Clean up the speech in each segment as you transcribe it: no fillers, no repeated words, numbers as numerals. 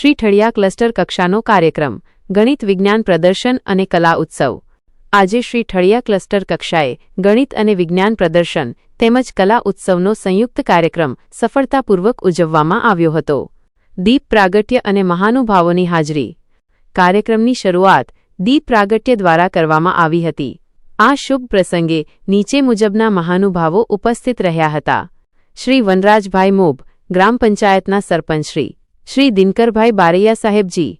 Shri ઠળિયા cluster કક્ષાનો કાર્યક્રમ ગણિત વિજ્ઞાન પ્રદર્શન અને કલા ઉત્સવ। આજે શ્રી ઠળિયા ક્લસ્ટર કક્ષાએ ગણિત અને વિજ્ઞાન પ્રદર્શન તેમજ કલા ઉત્સવનો સંયુક્ત કાર્યક્રમ સફળતાપૂર્વક ઉજવવામાં આવ્યો હતો। દીપ પ્રાગટ્ય અને મહાનુભાવોની હાજરી। કાર્યક્રમની શરૂઆત દીપ પ્રાગટ્ય દ્વારા કરવામાં આવી હતી। આ શુભ પ્રસંગે નીચે મુજબના મહાનુભાવો ઉપસ્થિત રહ્યા હતા। શ્રી વનરાજભાઈ મોબ, ગ્રામ પંચાયતના સરપંચશ્રી, શ્રી દિનકરભાઈ બારૈયા સાહેબજી,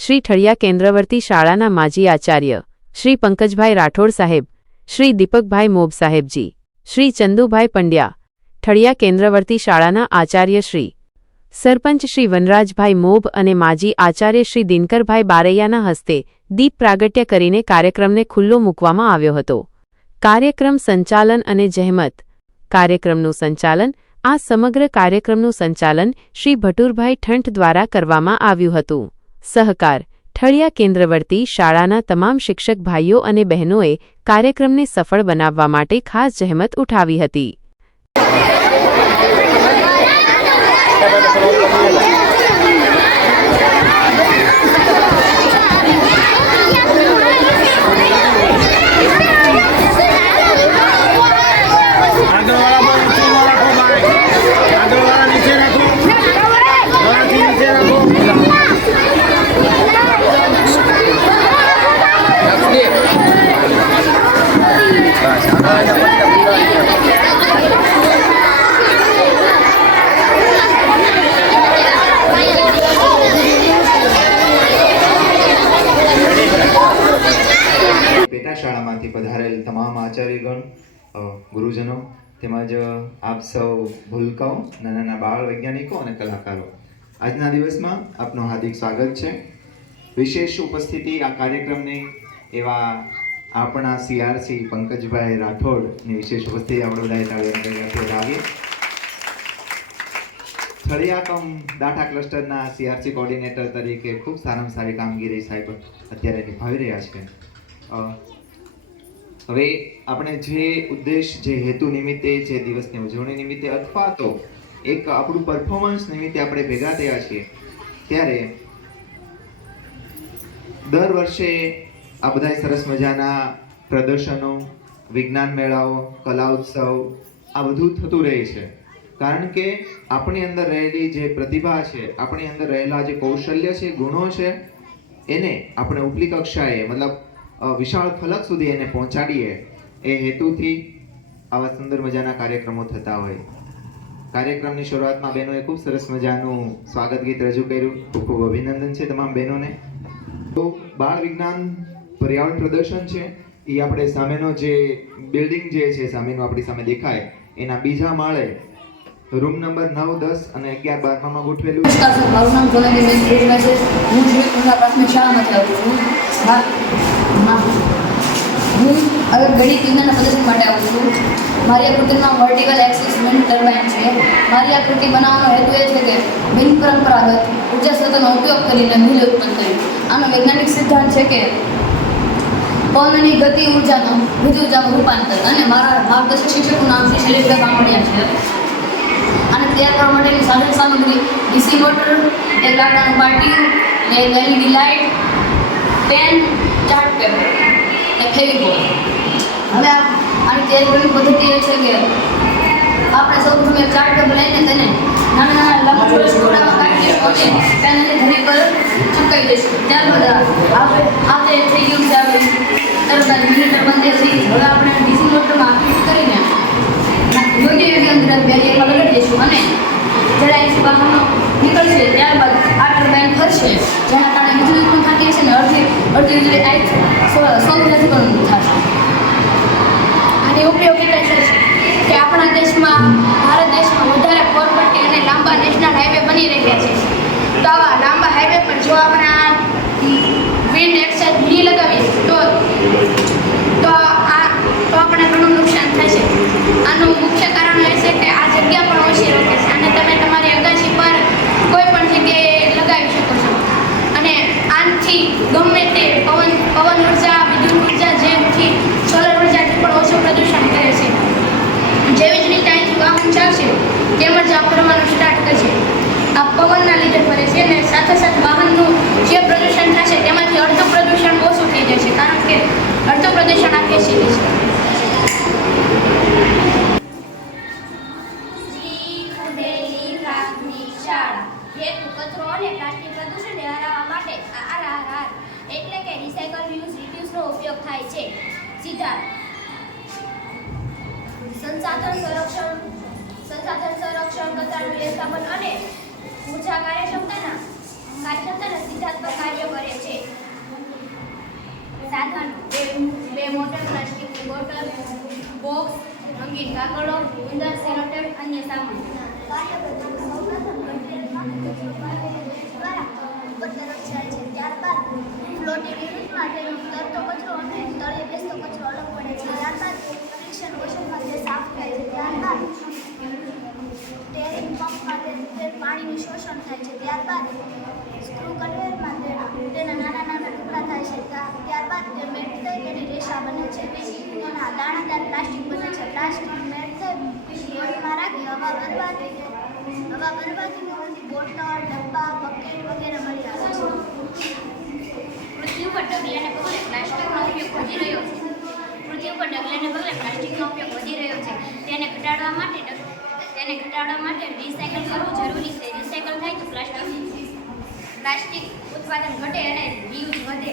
શ્રી ઠળિયા કેન્દ્રવર્તી શાળાના માજી આચાર્ય, શ્રી પંકજભાઈ રાઠોડ સાહેબ, શ્રી દીપકભાઈ મોબ સાહેબજી, શ્રી ચંદુભાઈ પંડ્યા, ઠળિયા કેન્દ્રવર્તી શાળાના આચાર્યશ્રી, સરપંચ શ્રી વનરાજભાઈ મોબ અને માજી આચાર્ય શ્રી દિનકરભાઈ બારૈયાના હસ્તે દીપ પ્રાગટ્ય કરીને કાર્યક્રમને ખુલ્લો મૂકવામાં આવ્યો હતો। કાર્યક્રમ સંચાલન અને જહેમત। કાર્યક્રમનું સંચાલન આ સમગ્ર કાર્યક્રમનું સંચાલન શ્રી ભટુરભાઈ ઠંઠ દ્વારા કરવામાં આવ્યું હતું। સહકાર ઠળિયા કેન્દ્રવર્તી શાળાના તમામ શિક્ષક ભાઈઓ અને બહેનોએ કાર્યક્રમને સફળ બનાવવા માટે ખાસ જહેમત ઉઠાવી હતી। પેટા શાળામાંથી પધારેલ તમામ આચાર્યગણ, ગુરુજનો તેમજ આપ સૌ ભૂલકાઓ, નાના બાળ વૈજ્ઞાનિકો અને કલાકારો, આજના દિવસમાં આપનું હાર્દિક સ્વાગત છે। વિશેષ ઉપસ્થિતિ આ કાર્યક્રમની એવા આપણા સીઆરસી પંકજભાઈ રાઠોડની વિશેષ ઉપસ્થિતિ આપણે બધાએ તાળીઓ લાવીએ। ઠળિયા દાઠા ક્લસ્ટરના સીઆરસી કોર્ડિનેટર તરીકે ખૂબ સારામાં સારી કામગીરી સાહેબ અત્યારે નિભાવી રહ્યા છે। હવે આપણે જે ઉદ્દેશ, જે હેતુ નિમિત્તે, જે દિવસની ઉજવણી નિમિત્તે અથવા તો એક આપણું પરફોર્મન્સ નિમિત્તે આપણે ભેગા થયા છીએ, ત્યારે દર વર્ષે આ બધા સરસ મજાના પ્રદર્શનો, વિજ્ઞાન મેળાઓ, કલા ઉત્સવ આ બધું થતું રહે છે। કારણ કે આપણી અંદર રહેલી જે પ્રતિભા છે, આપણી અંદર રહેલા જે કૌશલ્ય છે, ગુણો છે, એને આપણે ઉપલી કક્ષાએ મતલબ વિશાળ ફલક સુધી એને પહોંચાડીએ, એ હેતુથી આવા સુંદર મજાના કાર્યક્રમો થતા હોય। કાર્યક્રમની શરૂઆતમાં બહેનોએ ખૂબ સરસ મજાનું સ્વાગત ગીત રજૂ કર્યું। ખૂબ ખૂબ અભિનંદન છે તમામ બહેનોને। તો બાળ વિજ્ઞાન પર્યાવરણ પ્રદર્શન છે એ આપણે સામેનો જે બિલ્ડિંગ જે છે સામેનું આપણી સામે દેખાય એના બીજા માળે રૂમ નંબર 9, 10 અને 11, 12માં ગોઠવેલું છે। મારું નામ સોનાલી મેં છે। હું શ્રી કુંડા પ્રાથમિક શાળામાંથી આવું છું। હું હવે ગણિત વિજ્ઞાનના પ્રદર્શન માટે આવું છું। મારી આકૃતિમાં વર્ટિકલ એક્સિસ વિન્ડ ટર્બાઇન છે। મારી આકૃતિ બનાવવાનો હેતુ એ છે કે બિન પરંપરાગત ઉર્જા સ્ત્રોતોનો ઉપયોગ કરીને વીજ ઉત્પન્ન કરવી। આનો વૈજ્ઞાનિક સિદ્ધાંત છે કે પવનની ગતિ ઉર્જાનો વીજ ઉર્જામાં રૂપાંતર। અને મારા માર્ગદર્શક શિક્ષકનું નામ શ્રી શૈલેષભાઈ બામણિયા છે। આને તૈયાર કરવા માટેની સાધન સામગ્રી ડીસી મોટર, એક લાકડાનું પાટિયું, એક LED light, pen, chart paper અને ફેવિકોલ। હવે આની તૈયાર કરવાની પદ્ધતિ એ છે કે આપણે સૌપ્રથમ એક ચાર્ટ પેપર લઈને તેને નાના નાના લંબચોરસ ટુકડામાં કાઢી અને પેનની ધરી પર ચૂકાવી દઈશું। ત્યારબાદ આપણે આ તે થઈ ગયું છે આપણે તરત જ મિનિટર બંધ થઈ। હવે આપણે ડીસી મોટરમાં ફિટ કરીને યોગ્ય અંદર બેરિયરમાં લગાડી દઈશું અને જ્યારે અહીંથી બહારનો નીકળશે ત્યારબાદ આ ટર્બાઇન ફરશે, જેના કારણે વીજળી ઉત્પન્ન થતી હશે ને અડધી વીજળી સૌરથી પણ થશે। આની ઉપયોગિતા છે કે આપણા દેશમાં, ભારત દેશમાં વધારે ફોરપટ્ટી અને લાંબા નેશનલ હાઈવે બની રહ્યા છે। તો આવા લાંબા હાઈવે પર જો આપણે આ વિન્ડ એક્સાઇઝ નહીં લગાવીએ તો આપણે ઘણું નુકસાન થશે। આનું મુખ્ય કારણ એ છે કે આ જગ્યા પણ ઓછી રોકે છે અને તમે તમારી અગાશી પર કોઈ પણ જગ્યાએ લગાવી શકો છો। અને આનાથી ગમે તે પવન ઉર્જા, વિદ્યુત ઉર્જા જેમથી સોલર ઉર્જાથી પણ ઓછું પ્રદૂષણ કરે છે। જેવી જ રીતે અહીંથી વાહન ચાલશે તેમજ આ ફરવાનું સ્ટાર્ટ કરશે। આ પવનના લીધે ફરે છે અને સાથે સાથે છે તેમાંથી અડધું પ્રદૂષણ ઓછું થઈ જશે, કારણ કે અડધું પ્રદૂષણ આ ફેસિલિટી છે. હેતુ કચરો અને પ્લાસ્ટિક પ્રદૂષણને હરાવવા માટે RRR એટલે કે રિસાયકલ રીયુઝ રિડ્યુસનો ઉપયોગ થાય છે. સિદ્ધાર્થ સંસાધન સંરક્ષણ કચરાનું વ્યવસ્થાપન અને ઉર્જા કાર્યક્ષમતાના સિદ્ધાંત પર કાર્ય કરે છે. સાધન બે મોટર પ્લાસ્ટિકની બોટલ, બોક્સ, રંગીન કાગળો, ઉંદર, સેલોટેપ, અન્ય સામાન. ત્યારબાદ ફ્લોટિંગ યુનિટ માટેનો તરતો કચરો અને તળિયે બેસતો કચરો અલગ પડે છે. ત્યારબાદ પરીક્ષણ ઓશનમાં તે સાફ થાય છે. ત્યારબાદ ટેરિંગ પંપ માટે તે પાણીનું શોષણ થાય છે. ત્યારબાદ સ્ક્રૂ કન્વેયરમાં તેના નાના ટુકડા થાય છે. ત્યારબાદ તે મેટ થઈ તેની રેસા બને છે. તેના દાણાદાર પ્લાસ્ટિક બને છે. પ્લાસ્ટિક મેટ થઈ બોટમાં રાખી હવા ભરવાથી બોટલ, ડબ્બા, બકેટ વગેરે મળી આવે છે. પૃથ્વી ઉપર ડગલાને પગલે પ્લાસ્ટિકનો ઉપયોગ વધી રહ્યો છે. તેને ઘટાડવા માટે રિસાયકલ કરવું જરૂરી છે. રિસાયકલ થાય તો પ્લાસ્ટિક ઉત્પાદન ઘટે અને રીયુઝ વધે.